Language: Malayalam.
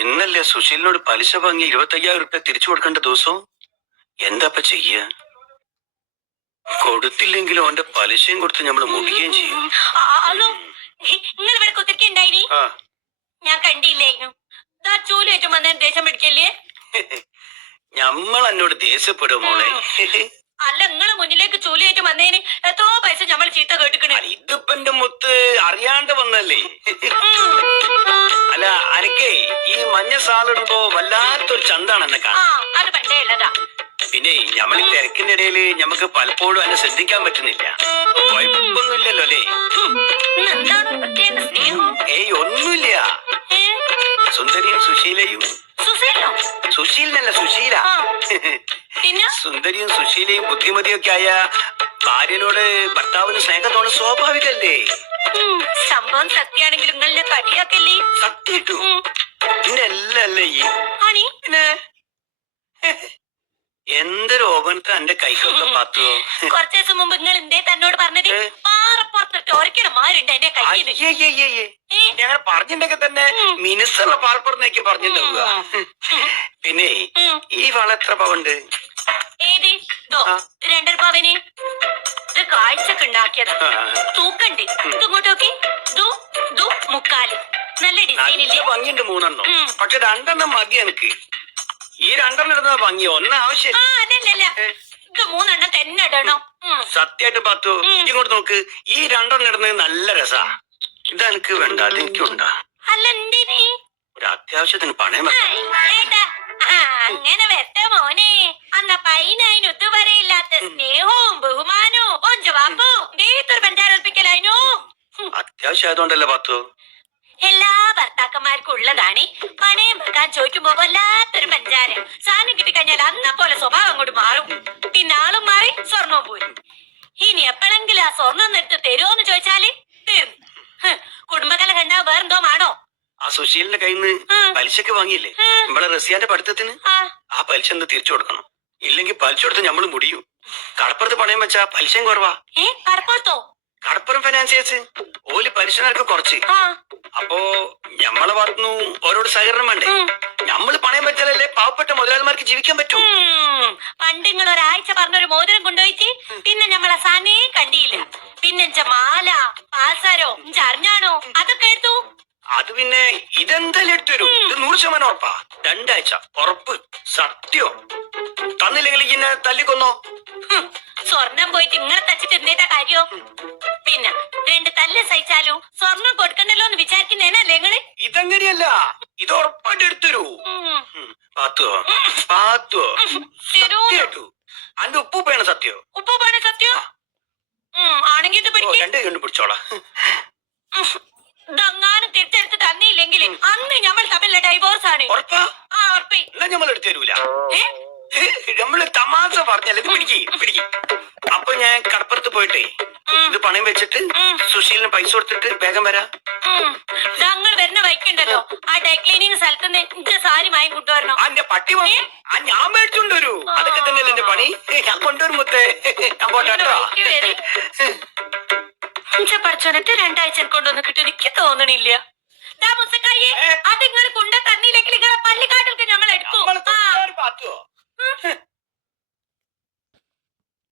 ഇന്നല്ലേ സുശീലിനോട് പലിശ വാങ്ങി ഇരുപത്തയ്യായിരം റുപ്യ തിരിച്ചു കൊടുക്കേണ്ട ദിവസവും എന്താപ്പ ചെയ്യ? കൊടുത്തില്ലെങ്കിലും അവന്റെ പലിശയും കൊടുത്ത് നമ്മൾ മുടിക്കുകയും ചെയ്യും. ഞാൻ കണ്ടില്ലായിരുന്നു പിടിക്കല്ലേ? ഞമ്മൾ എന്നോട് ദേഷ്യപ്പെടും മോളെ. അല്ല നിങ്ങൾ മുന്നിലേക്ക് ചൂലിയേറ്റ് വന്നതിന് വന്നേന് എത്രയോ പൈസ നമ്മൾ ചീത്ത കേട്ടിക്കണേ. ഇതിപ്പോ എന്റെ മുത്ത് അറിയാണ്ട് വന്നല്ലേ? അല്ല അനക്കേ ഈ മഞ്ഞ സാലിടുമ്പോ വല്ലാത്തൊരു ചന്താണ് എന്നെ കാണാൻ. അത് പണ്ടേ ഉള്ളതാ പിന്നെ ഞമ്മൾ ഈ തിരക്കിന്റെ ഇടയിൽ നമുക്ക് പലപ്പോഴും എന്നെ ശ്രദ്ധിക്കാൻ പറ്റുന്നില്ല. കുഴപ്പമൊന്നുമില്ലല്ലോ അല്ലേ? ഏയ് ഒന്നുമില്ല? സുന്ദരിയും സുശീലയും സുശീലോ സുശീലനല്ല സുശീല. സുന്ദരിയും സുശീലയും ബുദ്ധിമതിയൊക്കെ ആയ ഭാര്യനോട് ഭർത്താവിന് സ്നേഹത്തോടെ സ്വാഭാവികല്ലേ? ഉം, സംഭവം സത്യാണെങ്കിലും നിങ്ങളെ കളിയാക്കല്ലേ സത്യട്ടു ഉം. അല്ലല്ലേ ഈ? പിന്നെ? എന്തൊരു ഓപനത്തെ എന്റെ കൈക്കൊക്കെ പത്തു? കുറച്ചു ദിവസം മുമ്പ് നിങ്ങൾ എന്തേ തന്നോട് പറഞ്ഞത്? പാറപ്പുറത്തിട്ട് ഒരിക്കലും മാരുണ്ട് എന്റെ കയ്യിൽ? ഞങ്ങൾ പറഞ്ഞിട്ടൊക്കെ തന്നെ മിനിസ്റ്ററുടെ പാർപ്പുറത്തേക്ക് പറഞ്ഞിട്ടുണ്ടാവുക. പിന്നെ ഈ വള എത്ര പവണ്ട് ഏത്? രണ്ടര പവന്. ഇത് കാഴ്ചക്ക് ഉണ്ടാക്കിയതാ. തൂക്കണ്ട്. ഇത് ഇങ്ങോട്ട് നോക്കി. ദു ദു മുക്കാൽ. നല്ല ഡിസൈൻ ഇല്ലേ? ഭംഗിയുണ്ട് മൂന്നെണ്ണം. പക്ഷെ രണ്ടെണ്ണം മതി എനിക്ക്? ഈ രണ്ടെണ്ണം ഇടുന്ന ഭംഗി ഒന്നും ആവശ്യം ആ അതല്ലല്ല. ഇത് മൂന്നെണ്ണം തന്നെ ഇടണം. സത്യമായിട്ട് പത്തു. ഇങ്ങോട്ട് നോക്ക്. ഈ രണ്ടെണ്ണം ഇടുന്നത് നല്ല രസാ. ഇതെനിക്ക് വേണ്ട. അതെനിക്കുണ്ടാ ഒരു അത്യാവശ്യത്തിന് പണയം അങ്ങനെ വെട്ട മോനെ. അന്ന പൈനതിന് ഒത്തുവരയില്ലാത്ത സ്നേഹവും ബഹുമാനവും അത്യാവശ്യം ആയതുകൊണ്ടല്ലേ പത്തു? എല്ലാ ഭർത്താക്കന്മാർക്കും ഉള്ളതാണ്. പണയം വെക്കാൻ ചോദിക്കുമ്പോ വല്ലാത്തൊരു പഞ്ചാരം. സാധനം കിട്ടിക്കഴിഞ്ഞാൽ അന്ന പോലെ സ്വഭാവം അങ്ങോട്ട് മാറും. പിന്നെ ആളും മാറി സ്വർണവും പോയി ഇനി എപ്പോഴെങ്കിലും ആ സ്വർണം എടുത്ത് തരുമോന്ന് ചോദിച്ചാൽ? തീർന്നു ഹ്, കുടുംബകല കണ്ടാ വേറെന്തോ ആണോ ആ സുശീലിന്റെ കയ്യിൽ നിന്ന്. പലിശക്ക് വാങ്ങിയില്ലേ. നമ്മളെ റസിയാന്റെ പഠിത്തത്തിന്? ആ. പലിശ ഒന്ന് തിരിച്ചു കൊടുക്കണം. ഇല്ലെങ്കിൽ പലിശ കൊടുത്ത് നമ്മൾ മുടിയും. കടപ്പുറത്ത് പണയം വെച്ചാ പലിശയും കുറവാ. കടപ്പുറത്തോ? കടപ്പുറം ഫിനാൻസിയേഴ്സ്. ഓൽ പലിശ നിരക്ക് കുറച്ച് അപ്പോ ഞമ്മളെ ഭാഗത്തുനിന്ന് ഓരോട് സഹകരണം വേണ്ടേ? ഞമ്മൾ പണയം വെച്ചാലല്ലേ മുതലാളിമാർക്ക് ജീവിക്കാൻ പറ്റൂ. പണ്ട് നിങ്ങൾ ഒരാഴ്ച പറഞ്ഞൊരു മോതിരം കൊണ്ടുപോയിട്ട് പിന്നെ നമ്മളെ സാനേ കണ്ടിയില്ല. പിന്നെ മാല പാൽസാരോ അറിഞ്ഞാണോ അതൊക്കെ എടുത്തു. അത് പിന്നെ ഇതെന്തായാലും എടുത്തു തരും. ഇത് നൂറ് ശതമാനം ഉറപ്പാ. രണ്ടാഴ്ച. ഉറപ്പ്. സത്യം. തന്നില്ലെങ്കിൽ ഇങ്ങനെ തല്ലിക്കൊന്നോ. സ്വർണം പോയിട്ട് ഇങ്ങനെ തച്ചിട്ട് എന്തേട്ടാ കാര്യോ? പിന്നെ രണ്ട് തല്ല് സഹിച്ചാലും സ്വർണം കൊടുക്കണ്ടല്ലോ എന്ന് വിചാരിക്കുന്നേനല്ലേ നിങ്ങൾ ഇതെങ്ങനെയല്ല. ഇത് ഉറപ്പായിട്ട് എടുത്തു ഉം. പാത്തോ പാത്തോ തരൂ. കേട്ടു. അന്റെ ഉപ്പൂപ്പയാണ് സത്യോ. സത്യോ? ഉം, ആണെങ്കി ഇത് പിടിക്ക്. രണ്ട് കണ്ടു പിടിച്ചോളാം. ഇതങ്ങാനും തിരിച്ചെടുത്ത് തന്നില്ലെങ്കിൽ അന്ന് നമ്മൾ തമ്മിലുള്ള ഡൈവോഴ്സ് ആണ്. ഉറപ്പാ? ആ ഉറപ്പി എന്നാ നമ്മൾ എടുത്തു തരൂല? ഏ? നമ്മൾ തമാശ പറഞ്ഞല്ലേ? ഇത് പിടിക്ക് പിടിക്ക്. അപ്പൊ ഞാൻ കടപ്പുറത്ത് പോയിട്ടേ. ഇത് പണയം വെച്ചിട്ട്. സുശീലിന് പൈസ കൊടുത്തിട്ട് വേഗം വരാം. ഉം. വരുന്ന വൈക്കുണ്ടല്ലോ ആ ഡൈ ക്ലീനിങ് സ്ഥലത്ത് നിന്ന് സാരി വാങ്ങി കൊണ്ടുവരണം അന്റെ എന്റെ പട്ടി വന്നു. ആ ഞാൻ മേടിച്ചോണ്ട് വരൂ. അതൊക്കെ തന്നെയല്ലേ എന്റെ പണി? ഞാൻ കൊണ്ടുവരും മുത്തേ. ഞാൻ പോട്ടെ രണ്ടാഴ്ച കൊണ്ടൊന്നും കിട്ടും. എനിക്ക് തോന്നണില്ല. ദാ അത് നിങ്ങൾ കൊണ്ട